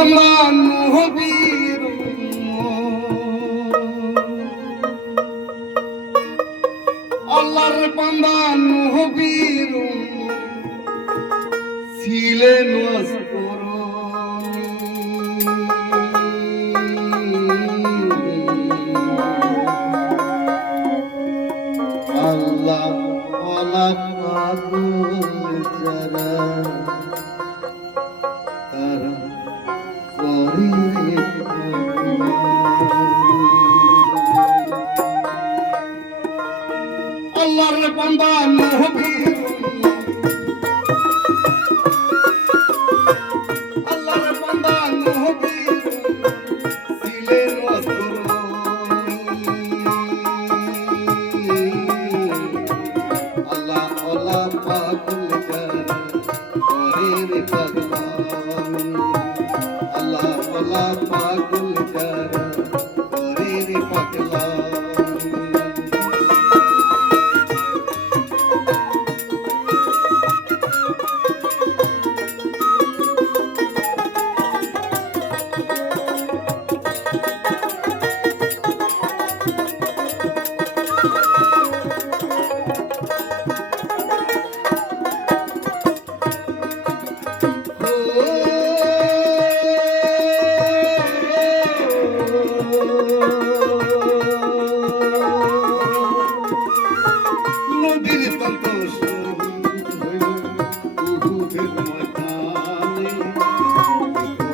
বান্দা নবীর আল্লাহর বান্দা নবীর ছিলেন আল্লাহ আল্লাহ পাগল যারা তারা আল্লাহর বান্দা নবীর আল্লাহর বান্দা নবীর ছিলেন আল্লাহ আল্লাহ পাগল যারা করে রে পাগলা আল্লাহ আল্লাহ পাগল যারা করে রে পাগলা নবীর সন্তোষ উহুদের ময়দানে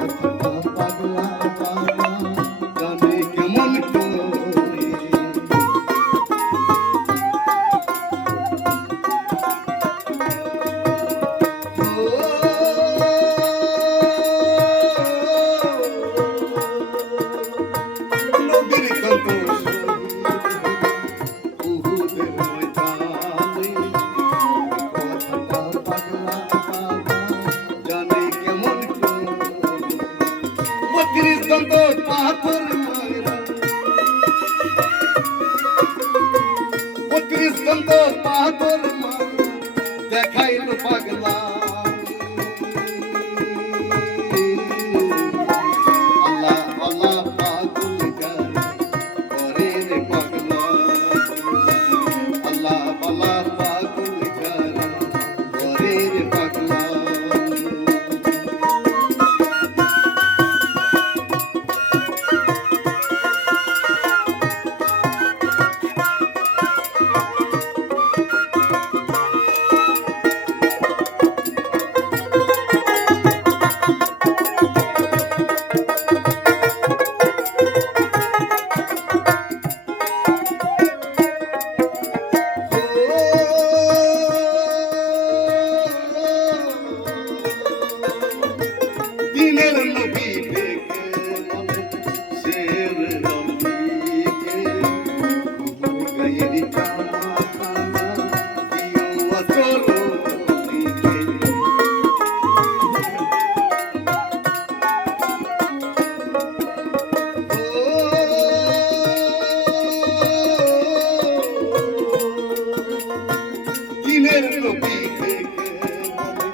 পাগলা পাগলা জানে কেমন করে নবীর সন্তোষ উহুদের ময়দানে পাগলা পাগলা জানে কেমন করে ৩২ দন্ত পাথর মায়েরা ৩২ দন্ত পাথর মায়েরা দেখাইল পাগলা আল্লাহ আল্লাহ পাগল যারা করে রে পাগলা আল্লাহ আল্লাহ পাগল যারা করে রে পাগলা দিনের নবী ডেকে বলে শের রবিকে গায়ের জামা খানা দিও আসরলিকে দিনের নবী ডেকে বলে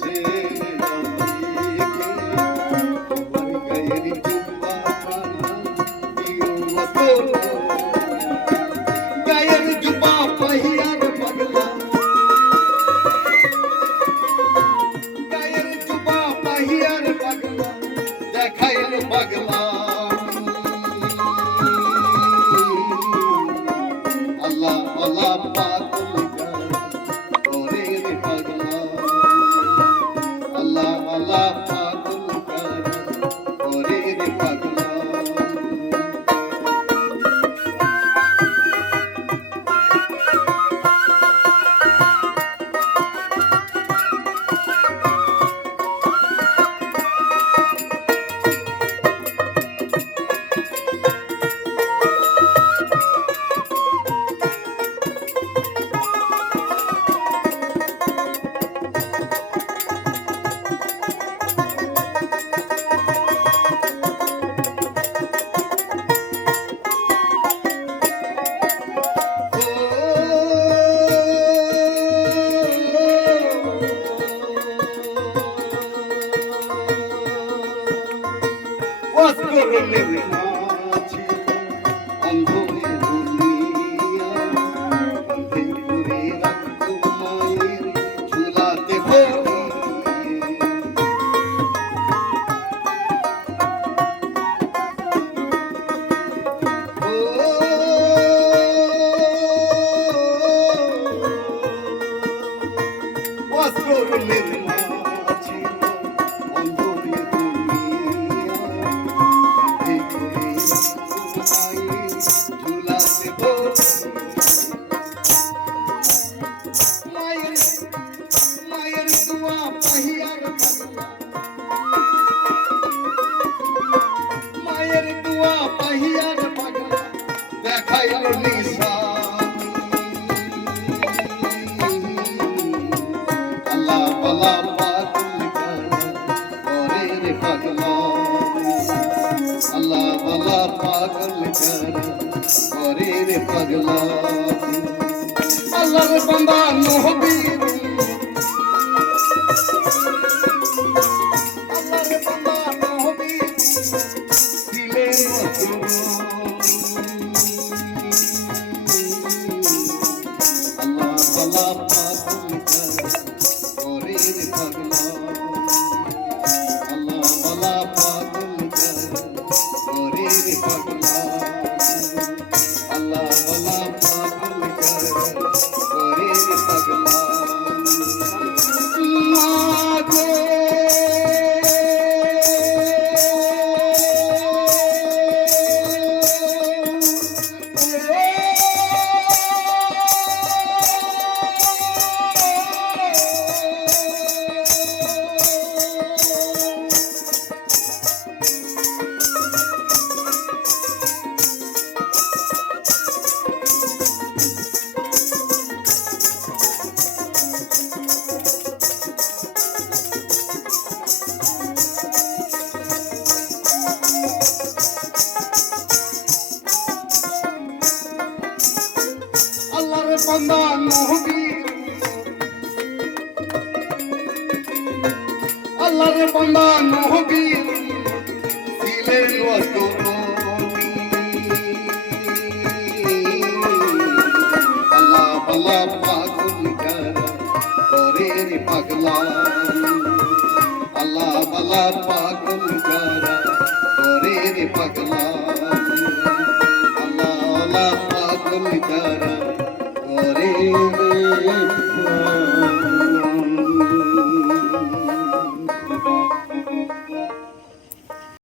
শের রবিকে গায়ের জুব্বা খানা দিও আসরলিকে গায়ের জুব্বা পাহিয়ার পাগলা গায়ের জুব্বা পাহিয়ার পাগলা দেখাইল পাগলা আল্লাহ আল্লাহ পাগল যারা করে রে পাগলা আল্লাহ আল্লাহ পাগল যারা করে রে পাগলা অস্করণের মাঝি অন্ধ হয়ে দুনিয়া বন্ধে করে রাখতো মায়ের ঝুলাতে ভরিয়ে। অস্করণের মাঝি অন্ধ হয়ে দুনিয়া বন্ধে করে রাখতো মায়ের ঝুলাতে ভরিয়ে। মায়ের মায়ের দোয়া পাহিয়ার পাগলা, মায়ের দোয়া পাহিয়ার পাগলা দেখাইল নিশানি। আল্লাহ বালা পাগল করে রে পাগলা, আল্লাহ বালা পাগল করে রে পাগলা। আল্লাহর বান্দা নবীর আল্লাহর বান্দা নবীর দিলেন আল্লাহ বালা পাগল করে রে পাগলা, আল্লাহ বালা পাগল করে রে পাগলা, আল্লাহ বালা পাগল করে রে পাগলা। মাগো আল্লাহর বান্দা নবীর আল্লাহর বান্দা নবীর দিলেন অতরণী। আল্লাহ বালা পাগল করে রে পাগলা, আল্লাহ বালা পাগল করে রে পাগলা।